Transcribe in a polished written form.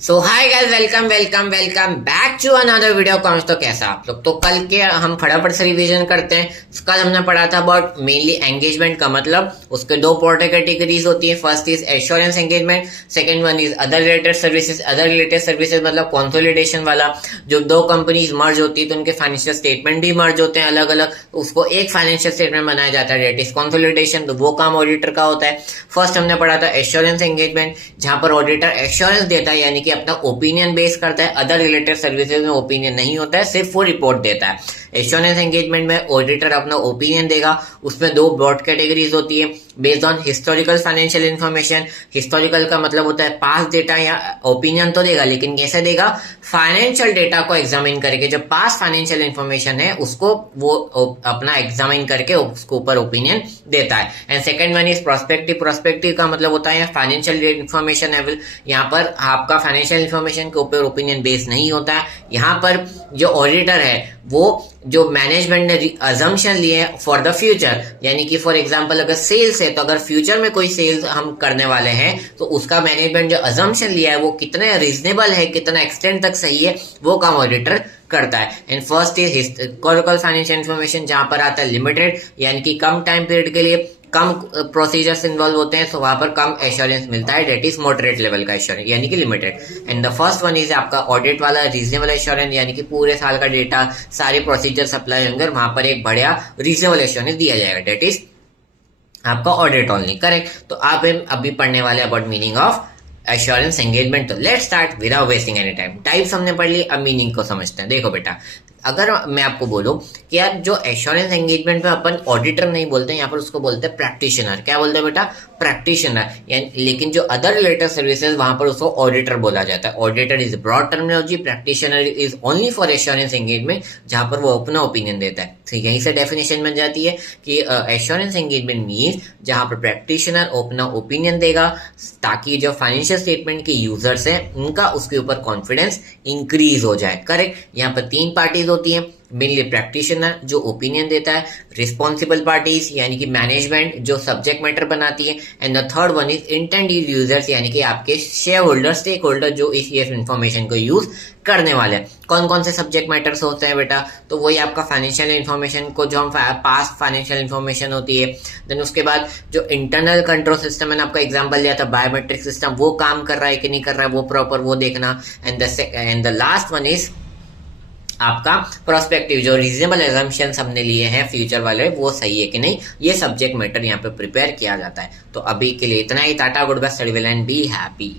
So hi guys, welcome welcome welcome back to another video. कौन तो कैसा आप लोग। तो कल के हम फटाफट से रिवीजन करते हैं। कल हमने पढ़ा था अबाउट मेनली एंगेजमेंट का मतलब उसके दो पोर्टल कैटेगरीज होती है। First is assurance engagement, second one is other related services. Other related services मतलब कंसोलिडेशन वाला, जो दो कंपनीज मर्ज होती है तो उनके फाइनेंशियल स्टेटमेंट भी मर्ज होते हैं अलग अलग, उसको एक फाइनेंशियल स्टेटमेंट बनाया जाता है, डेट इज कंसोलिडेशन। तो वो काम ऑडिटर का होता है। फर्स्ट हमने पढ़ा था एश्योरेंस एंगेजमेंट, जहां पर ऑडिटर एश्योरेंस देता है यानी कि अपना ओपिनियन बेस करता है। अदर रिलेटेड सर्विसेज में ओपिनियन नहीं होता है, सिर्फ वो रिपोर्ट देता है। एश्योरेंस एंगेजमेंट में ऑडिटर अपना ओपिनियन देगा। उसमें दो ब्रॉड कैटेगरीज होती है, based on historical financial information. Historical का मतलब होता है पास्ट डेटा, या ओपिनियन तो देगा लेकिन कैसे देगा, फाइनेंशियल डेटा को एग्जामिन करके। जो पास्ट फाइनेंशियल इन्फॉर्मेशन है उसको वो अपना एग्जामिन करके उसके ऊपर ओपिनियन देता है। And second one is prospective. Prospective का मतलब होता है फाइनेंशियल इन्फॉर्मेशन है, यहाँ पर आपका फाइनेंशियल इन्फॉर्मेशन के ऊपर ओपिनियन बेस नहीं होता है। यहाँ पर जो ऑडिटर है वो जो मैनेजमेंट ने अजम्पशन लिए फॉर द फ्यूचर, यानी कि फॉर एग्जांपल अगर सेल्स है तो अगर फ्यूचर में कोई सेल्स हम करने वाले हैं तो उसका मैनेजमेंट जो अजम्पशन लिया है वो कितने रीजनेबल है, कितना एक्सटेंड तक सही है, वो काम ऑडिटर करता है। And first is historical financial information, जहां पर आता है लिमिटेड, यानी कि कम टाइम पीरियड के लिए कम प्रोसीजर्स इन्वॉल्व होते हैं, तो वहां पर कम एश्योरेंस मिलता है, डेट इज मॉडरेट लेवल का एश्योरेंस यानी कि limited. And the first one is आपका ऑडिट वाला रीजनेबल एश्योरेंस, यानी कि पूरे साल का डेटा सारे प्रोसीजर सप्लाई होंगे, वहां पर एक बढ़िया रीजनेबल एश्योरेंस दिया जाएगा, डेट इज आपका ऑडिट ओनली, करेक्ट। तो आप अभी पढ़ने वाले about meaning of assurance engagement. तो let's start without wasting any time. Types हमने पढ़ ली, अब मीनिंग को समझते हैं। देखो बेटा, अगर मैं आपको बोलूं कि यार जो एश्योरेंस एंगेजमेंट में अपन ऑडिटर नहीं बोलते, यहाँ पर उसको बोलते हैं प्रैक्टिशनर। क्या बोलते हैं बेटा? प्रैक्टिशनर। लेकिन जो अदर रिलेटेड सर्विसेज वहां पर उसको ऑडिटर बोला जाता है। Auditor is broad terminology, practitioner is only for assurance engagement, जहां पर वो अपना ओपिनियन देता है। तो यहीं से डेफिनेशन बन जाती है कि एश्योरेंस एंगेजमेंट मीन्स जहां पर प्रैक्टिशनर अपना ओपिनियन देगा ताकि जो फाइनेंशियल स्टेटमेंट के यूजर्स हैं उनका उसके ऊपर कॉन्फिडेंस इंक्रीज हो जाए, करेक्ट। यहाँ पर तीन पार्टीज होती है, मेनली प्रैक्टिशनर जो ओपिनियन देता है, रिस्पॉन्सिबल पार्टीज यानी कि मैनेजमेंट जो सब्जेक्ट मैटर बनाती है, and the third one is intended users यानी कि आपके शेयर होल्डर, स्टेक होल्डर जो इस इन्फॉर्मेशन को यूज करने वाले हैं। कौन कौन से सब्जेक्ट मैटर्स होते हैं बेटा? तो वही आपका फाइनेंशियल इन्फॉर्मेशन को जो हम पास्ट फाइनेंशियल इन्फॉर्मेशन होती है, देन उसके बाद जो इंटरनल कंट्रोल सिस्टम, मैंने आपका एग्जांपल लिया था बायोमेट्रिक सिस्टम, वो काम कर रहा है कि नहीं कर रहा है वो प्रॉपर वो देखना। And the last one is आपका प्रोस्पेक्टिव, जो रीजनेबल एजम्पशंस हमने लिए हैं फ्यूचर वाले वो सही है कि नहीं, ये सब्जेक्ट मैटर यहाँ पे प्रिपेयर किया जाता है। तो अभी के लिए इतना ही। Tata, good bye, study well and be happy.